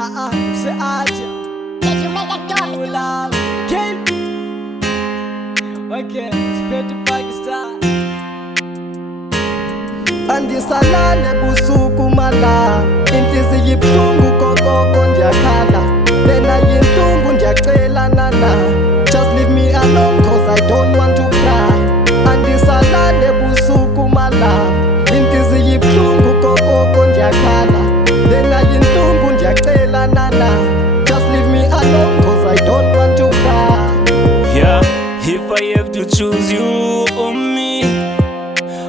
Say aja. Did you make that door? Love. Okay, spend to Pakistan. Andisalale busuku mala inhliziyo ibuhlungu kokoko ndiyakhala lena yinhlungu ndiyacela nana just leave me alone cause I don't want to cry. Andisalale busuku mala inhliziyo ibuhlungu kokoko ndiyakhala lena yinhlungu ndiyacela nana just leave me alone cause I don't want to cry. Yeah, if I have to choose you or me,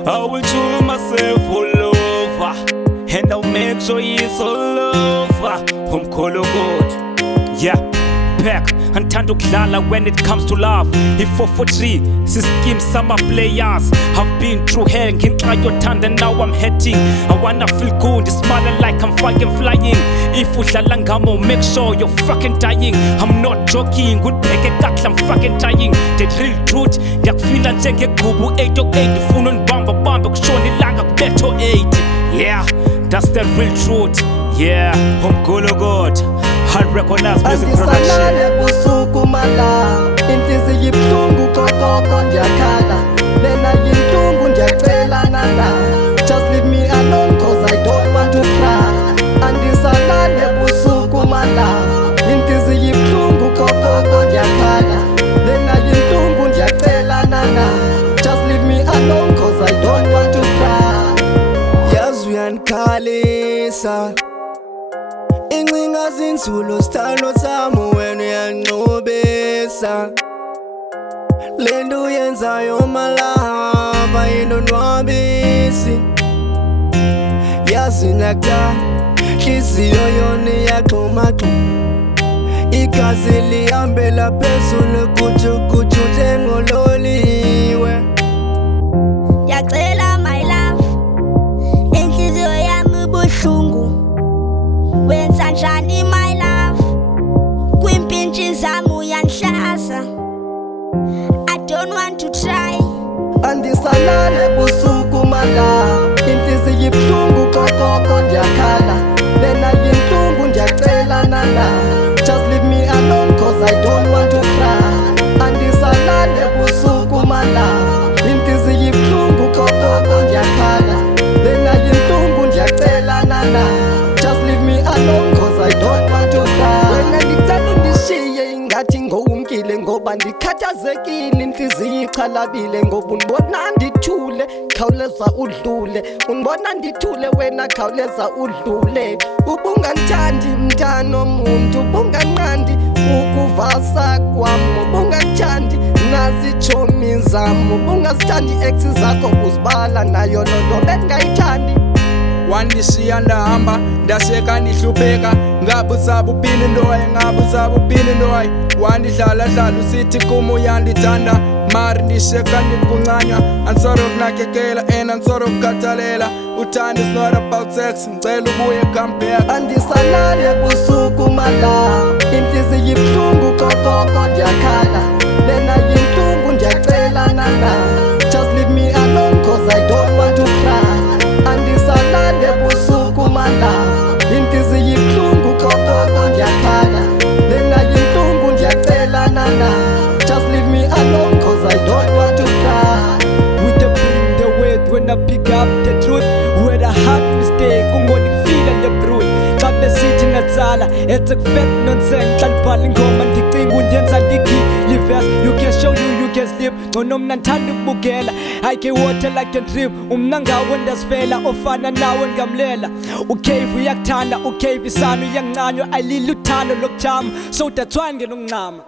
I will choose myself all over, and I'll make sure it's all over. Umkhulu good, yeah. Back and Tando Klala when it comes to love. If 443, system summer players have been through hell. Can try your turn, and now I'm heading. I wanna feel good, smiling like I'm fucking flying. If Ushalangamo, make sure you're fucking dying. I'm not joking, good back I'm fucking dying. The real truth, yak feel and take a gubu 808, phone on bamba bamba, shoni langa beto 8. Yeah, that's the real truth. Yeah, Umkhulu good. I recognize music production. Andisalale busuku mala inhliziyo ibuhlungu kokoko ndiyakhala lena yinhlungu ndiyacela nana just leave me alone cause I don't want to cry. Andisalale busuku mala inhliziyo ibuhlungu kokoko ndiyakhala lena yinhlungu ndiyacela nana just leave me alone cause I don't want to cry. Yazi uyanikhalisa incinga zinzulu sithando sami wena uyanqobisa lento uyenzayo malava yindonwabisi yazi nakudala nhliziyo yona iyaxhumaxhuma igazi lihambela phezulu kujukuju njengololiwe. Ndiyacela my love, inhliziyo yami ibuhlungu. Wenza njani my love, kwimpintshi zami uyandihlasa. I don't want to try. Andisalale busuku mala inhliziyo ibuhlungu kokoko ndiyakhala lena yinhlungu ndiyacela nana just leave me alone cause I don't want to cry. Andisalale busuku mala inhliziyo ibuhlungu kokoko ndiyakhala lena yinhlungu ndiyacela nana just leave me alone cause I don't want to cry. Wena ndicela undishiye ingathi ngowumkile ngoba ndikhathazekile inhliziyo ixhalabile ngoba undibona ndithule khawuleza udlule, undibona ndithule wena khawuleza udlule. Ubungandithandi mntana omuntu, ubunganqandi ukuvasa kwam, ubungathandi nazitshomi zam, ubungazithandi ex zakho uzibala nayo loo nto bendingayithandi. Wandishiya ndahamba ndasheka ndihlupheka ngabuza bubini ndoye ngabuza bubini ndoye wandidlala dlala usithi kum uyandithanda mari ndisheka ndikuncanywa ansoro kunakekela and ansoro kukhathalela uthando is not about sex ngicela ubuye come back. Andisalale busuku mala inhliziyo ibuhlungu kokoko ndiyakhala lena yinhlungu ndiyacela nana just leave me alone cause I don't want to cry. Andisalale busuku mala inhliziyo ibuhlungu kokoko ndiyakhala lena yinhlungu ndiyacela nana just leave me alone cause I don't want to cry. With the bring the weight when I pick up the truth, with a hard mistake ungonikufika ngebrut xa besithi ngatsala it's a fake nonsense xa libhala ingoma ndicinga undenza ndikhile verse you can show you can sleep ngcono mna ndithanda ukubukela I can water like a dream umna ngawe ndasifela ofana nawe ngamlela ucave uyakuthanda ucave isana uyangincanywa ayilile uthando lokujama so that's why ngenonqama.